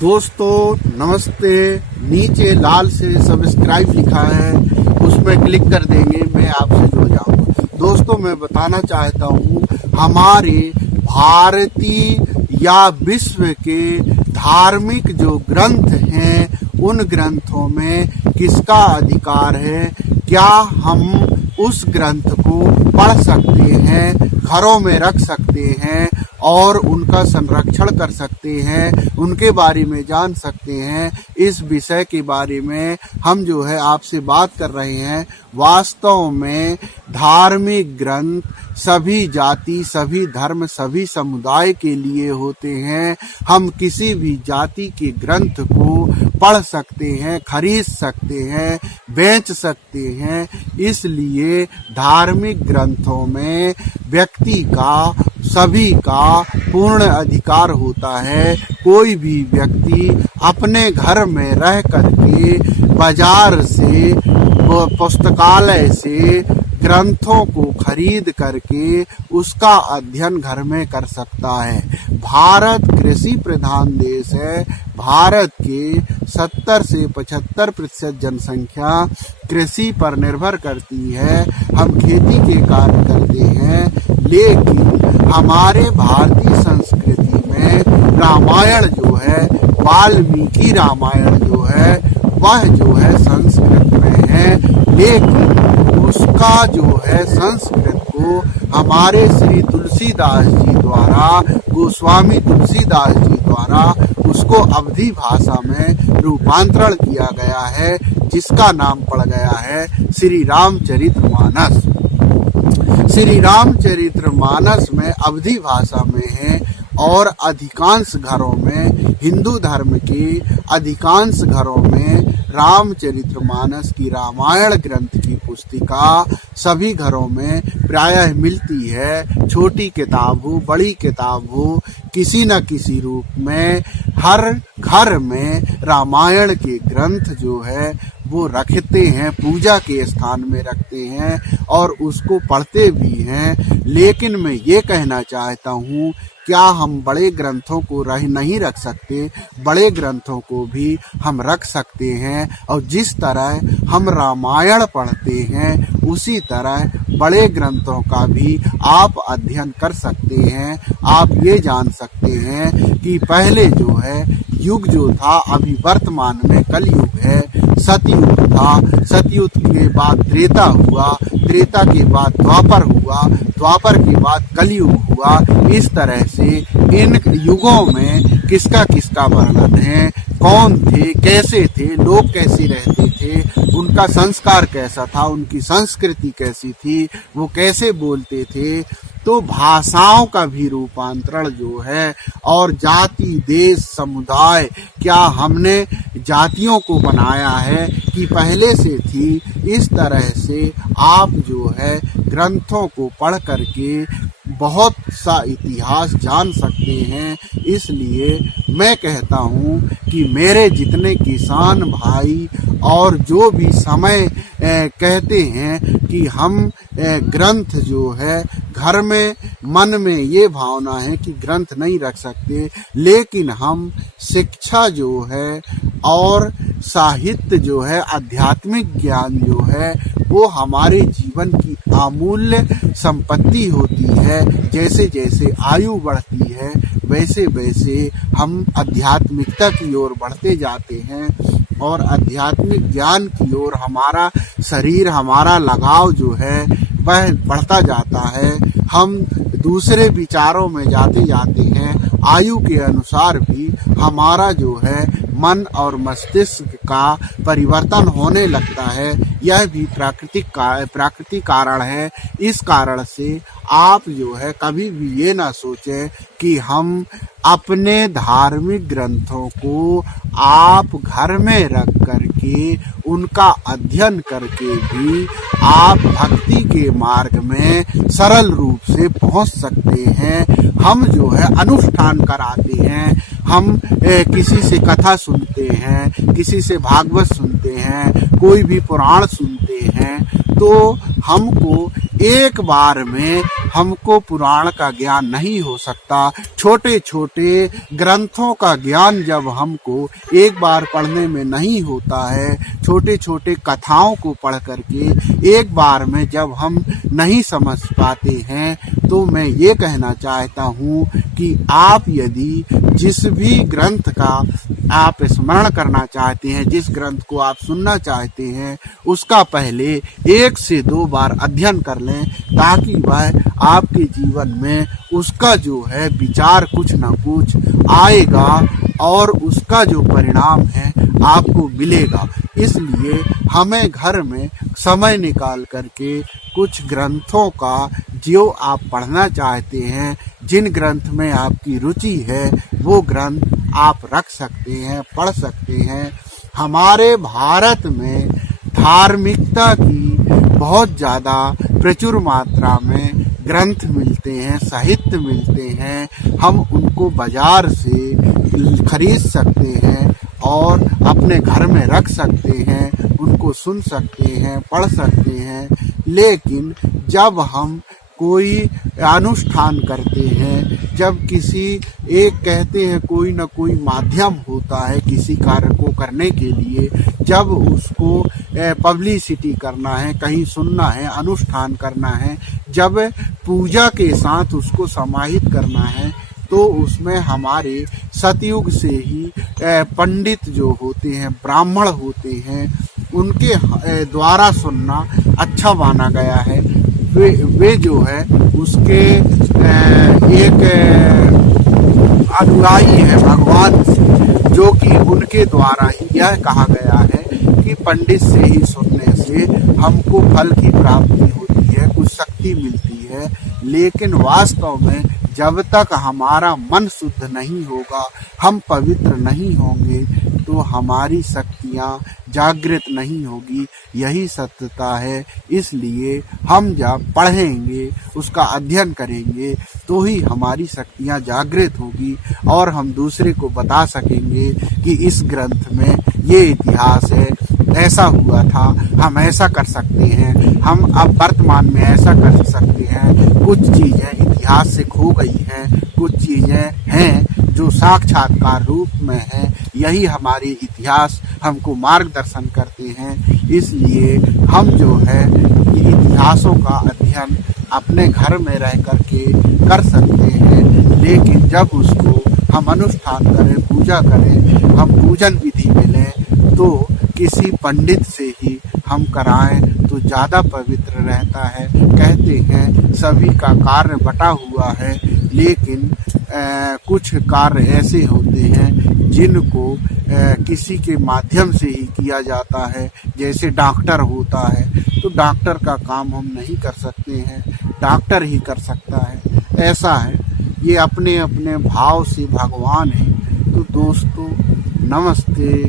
दोस्तों नमस्ते। नीचे लाल से सब्सक्राइब लिखा है, उसमें क्लिक कर देंगे, मैं आपसे जुड़ जाऊंगा। दोस्तों मैं बताना चाहता हूँ, हमारे भारतीय या विश्व के धार्मिक जो ग्रंथ हैं उन ग्रंथों में किसका अधिकार है? क्या हम उस ग्रंथ को पढ़ सकते हैं, घरों में रख सकते हैं और उनका संरक्षण कर सकते हैं, उनके बारे में जान सकते हैं? इस विषय के बारे में हम जो है आपसे बात कर रहे हैं। वास्तव में धार्मिक ग्रंथ सभी जाति, सभी धर्म, सभी समुदाय के लिए होते हैं। हम किसी भी जाति के ग्रंथ को पढ़ सकते हैं, खरीद सकते हैं, बेच सकते हैं। इसलिए धार्मिक ग्रंथों में व्यक्ति का, सभी का पूर्ण अधिकार होता है। कोई भी व्यक्ति अपने घर में रह करके बाजार से, पुस्तकालय से ग्रंथों को खरीद करके उसका अध्ययन घर में कर सकता है। भारत कृषि प्रधान देश है। भारत के 70 से 75% जनसंख्या कृषि पर निर्भर करती है। हम खेती के कार्य करते हैं, लेकिन हमारे भारतीय संस्कृति में रामायण जो है, वाल्मीकि रामायण जो है, वह जो है संस्कृत में है, लेकिन उसका जो है संस्कृत को हमारे श्री तुलसीदास जी द्वारा, गोस्वामी तुलसीदास जी द्वारा उसको अवधी भाषा में रूपांतरण किया गया है, जिसका नाम पड़ गया है श्री रामचरितमानस। श्री रामचरितमानस में अवधी भाषा में है और अधिकांश घरों में, हिंदू धर्म के अधिकांश घरों में रामचरितमानस की, रामायण ग्रंथ की पुस्तिका सभी घरों में प्रायः मिलती है। छोटी किताब हो, बड़ी किताब हो, किसी न किसी रूप में हर घर में रामायण के ग्रंथ जो है वो रखते हैं, पूजा के स्थान में रखते हैं और उसको पढ़ते भी हैं। लेकिन मैं ये कहना चाहता हूँ, क्या हम बड़े ग्रंथों को नहीं रख सकते? बड़े ग्रंथों को भी हम रख सकते हैं और जिस तरह हम रामायण पढ़ते हैं उसी तरह बड़े ग्रंथों का भी आप अध्ययन कर सकते हैं। आप ये जान सकते हैं कि पहले जो है युग जो था, अभी वर्तमान में कलयुग है, सतयुग था, सतयुग के बाद त्रेता हुआ, त्रेता के बाद द्वापर हुआ, द्वापर के बाद कलयुग हुआ। इस तरह से इन युगों में किसका किसका वर्णन है, कौन थे, कैसे थे, लोग कैसे रहते थे, उनका संस्कार कैसा था, उनकी संस्कृति कैसी थी, वो कैसे बोलते थे। तो भाषाओं का भी रूपांतरण जो है, और जाति, देश, समुदाय, क्या हमने जातियों को बनाया है कि पहले से थी? इस तरह से आप जो है ग्रंथों को पढ़ करके बहुत सा इतिहास जान सकते हैं। इसलिए मैं कहता हूँ कि मेरे जितने किसान भाई और जो भी समय कहते हैं कि हम ग्रंथ जो है घर में, मन में ये भावना है कि ग्रंथ नहीं रख सकते, लेकिन हम शिक्षा जो है और साहित्य जो है, आध्यात्मिक ज्ञान जो है, वो हमारे जीवन की अमूल्य संपत्ति होती है। जैसे जैसे आयु बढ़ती है वैसे वैसे हम आध्यात्मिकता की ओर बढ़ते जाते हैं और आध्यात्मिक ज्ञान की ओर हमारा शरीर, हमारा लगाव जो है वह बढ़ता जाता है। हम दूसरे विचारों में जाते जाते हैं। आयु के अनुसार भी हमारा जो है मन और मस्तिष्क का परिवर्तन होने लगता है। यह भी प्राकृतिक कारण है। इस कारण से आप जो है कभी भी ये ना सोचें कि हम अपने धार्मिक ग्रंथों को आप घर में रख करके उनका अध्ययन करके भी आप भक्ति के मार्ग में सरल रूप से पहुंच सकते हैं। हम जो है अनुष्ठान कराते हैं, हम किसी से कथा सुनते हैं, किसी से भागवत सुनते हैं, कोई भी पुराण सुनते हैं, तो हमको एक बार में हमको पुराण का ज्ञान नहीं हो सकता। छोटे छोटे ग्रंथों का ज्ञान जब हमको एक बार पढ़ने में नहीं होता है, छोटे छोटे कथाओं को पढ़ करके एक बार में जब हम नहीं समझ पाते हैं, तो मैं ये कहना चाहता हूँ कि आप यदि जिस भी ग्रंथ का आप स्मरण करना चाहते हैं, जिस ग्रंथ को आप सुनना चाहते हैं, उसका पहले 1 से 2 बार अध्ययन कर लें, ताकि वह आपके जीवन में उसका जो है विचार कुछ न कुछ आएगा और उसका जो परिणाम है आपको मिलेगा। इसलिए हमें घर में समय निकाल करके कुछ ग्रंथों का जो आप पढ़ना चाहते हैं, जिन ग्रंथ में आपकी रुचि है, वो ग्रंथ आप रख सकते हैं, पढ़ सकते हैं। हमारे भारत में धार्मिकता की बहुत ज़्यादा प्रचुर मात्रा में ग्रंथ मिलते हैं, साहित्य मिलते हैं। हम उनको बाजार से खरीद सकते हैं और अपने घर में रख सकते हैं, उनको सुन सकते हैं, पढ़ सकते हैं। लेकिन जब हम कोई अनुष्ठान करते हैं, जब किसी एक कहते हैं कोई न कोई माध्यम होता है किसी कार्य को करने के लिए, जब उसको पब्लिसिटी करना है, कहीं सुनना है, अनुष्ठान करना है, जब पूजा के साथ उसको समाहित करना है, तो उसमें हमारे सतयुग से ही पंडित जो होते हैं, ब्राह्मण होते हैं, उनके द्वारा सुनना अच्छा माना गया है। वे जो है उसके एक अनुयायी है भगवान से, जो कि उनके द्वारा ही यह कहा गया है कि पंडित से ही सुनने से हमको फल की प्राप्ति होती है, कुछ शक्ति मिलती है। लेकिन वास्तव में जब तक हमारा मन शुद्ध नहीं होगा, हम पवित्र नहीं होंगे, तो हमारी शक्तियाँ जागृत नहीं होगी। यही सत्यता है। इसलिए हम जब पढ़ेंगे, उसका अध्ययन करेंगे, तो ही हमारी शक्तियाँ जागृत होगी और हम दूसरे को बता सकेंगे कि इस ग्रंथ में ये इतिहास है, ऐसा हुआ था, हम ऐसा कर सकते हैं, हम अब वर्तमान में ऐसा कर सकते हैं। कुछ चीज़ें इतिहास से खो गई हैं, कुछ चीज़ें हैं जो साक्षात्कार रूप में हैं। यही हमारे इतिहास हमको मार्गदर्शन करते हैं। इसलिए हम जो है ये इतिहासों का अध्ययन अपने घर में रह करके कर सकते हैं। लेकिन जब उसको हम अनुष्ठान करें, पूजा करें, हम पूजन विधि में लें, तो किसी पंडित से ही हम कराएं तो ज़्यादा पवित्र रहता है। कहते हैं सभी का कार्य बटा हुआ है, लेकिन कुछ कार्य ऐसे होते हैं जिनको किसी के माध्यम से ही किया जाता है। जैसे डॉक्टर होता है, तो डॉक्टर का काम हम नहीं कर सकते हैं, डॉक्टर ही कर सकता है। ऐसा है, ये अपने अपने भाव से भगवान है। तो दोस्तों, नमस्ते।